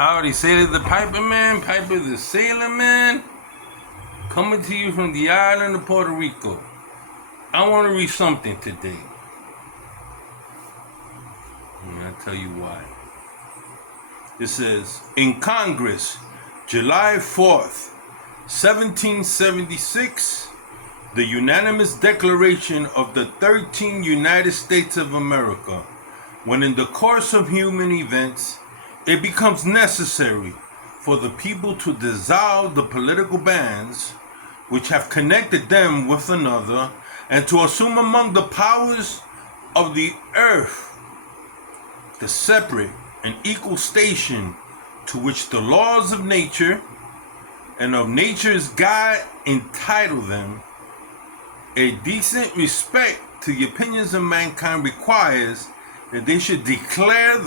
Howdy, Sailor the Piper Man, Piper the Sailor Man, coming to you from the island of Puerto Rico. I want to read something today. And I'll tell you why. It says, in Congress, July 4th, 1776, the unanimous declaration of the 13 United States of America, when in the course of human events, it becomes necessary for the people to dissolve the political bands which have connected them with another, and to assume among the powers of the earth the separate and equal station to which the laws of nature and of nature's God entitle them. A decent respect to the opinions of mankind requires that they should declare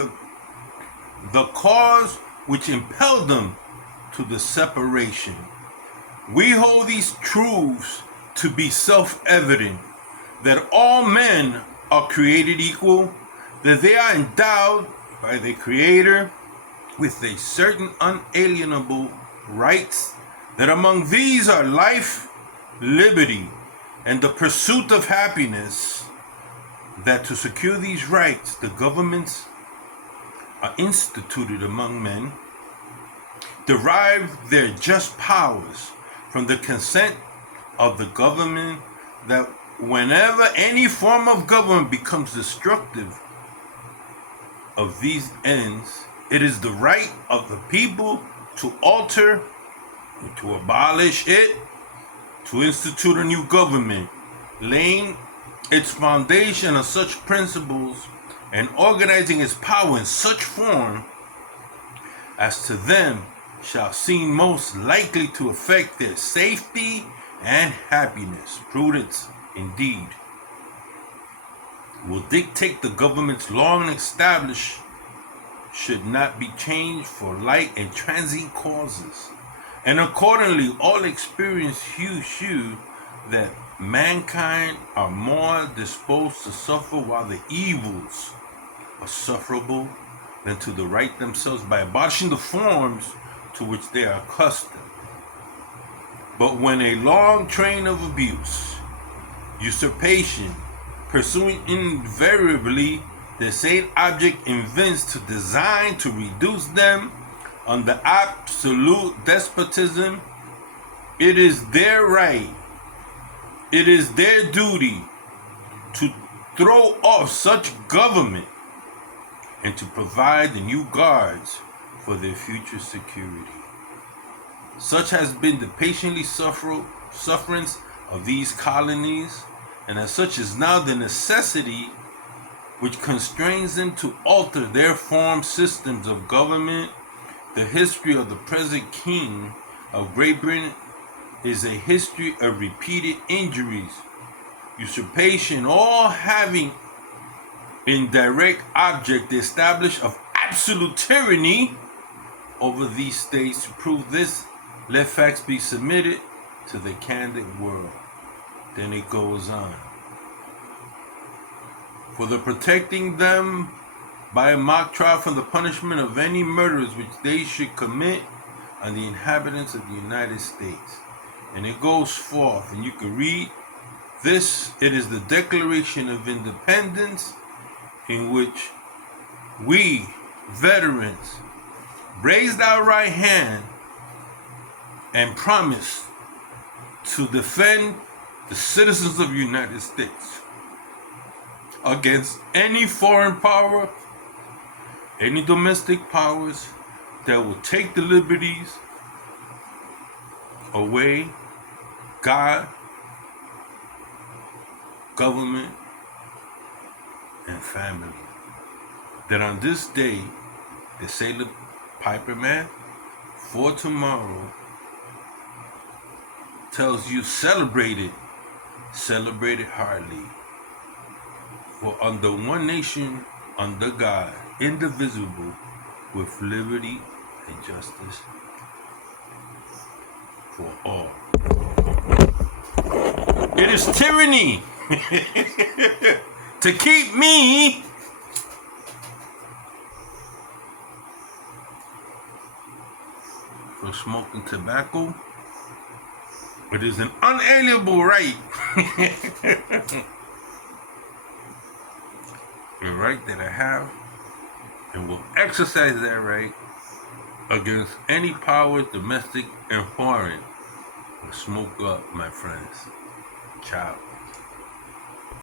the cause which impelled them to the separation. We hold these truths to be self-evident, that all men are created equal, that they are endowed by their Creator with a certain unalienable rights, that among these are life, liberty, and the pursuit of happiness, that to secure these rights, the governments are instituted among men, derive their just powers from the consent of the government, that whenever any form of government becomes destructive of these ends, it is the right of the people to alter, to abolish it, to institute a new government, laying its foundation on such principles and organizing its power in such form as to them shall seem most likely to affect their safety and happiness. Prudence, indeed, will dictate the government's long established should not be changed for light and transient causes. And accordingly, all experience shew that mankind are more disposed to suffer while the evils are sufferable than to the right themselves by abolishing the forms to which they are accustomed. But when a long train of abuse, usurpation, pursuing invariably the same object evince to design to reduce them under absolute despotism, it is their right, it is their duty to throw off such government and to provide the new guards for their future security. Such has been the patiently sufferance of these colonies, and as such is now the necessity which constrains them to alter their formed systems of government. The history of the present King of Great Britain is a history of repeated injuries, usurpation, all having in direct object the establishment of absolute tyranny over these states. To prove this, let facts be submitted to the candid world. Then it goes on. For the protecting them by a mock trial from the punishment of any murders which they should commit on the inhabitants of the United States. And it goes forth, and you can read this. It is the Declaration of Independence, in which we, veterans, raised our right hand and promised to defend the citizens of the United States against any foreign power, any domestic powers that will take the liberties away, God, government, and family. That on this day, the Sailor Piper Man, for tomorrow, tells you celebrate it heartily. For under one nation, under God, indivisible, with liberty and justice for all. It is tyranny to keep me for smoking tobacco. It is an unalienable right. The right that I have, and will exercise that right against any power, domestic and foreign. Smoke up, my friends. Ciao.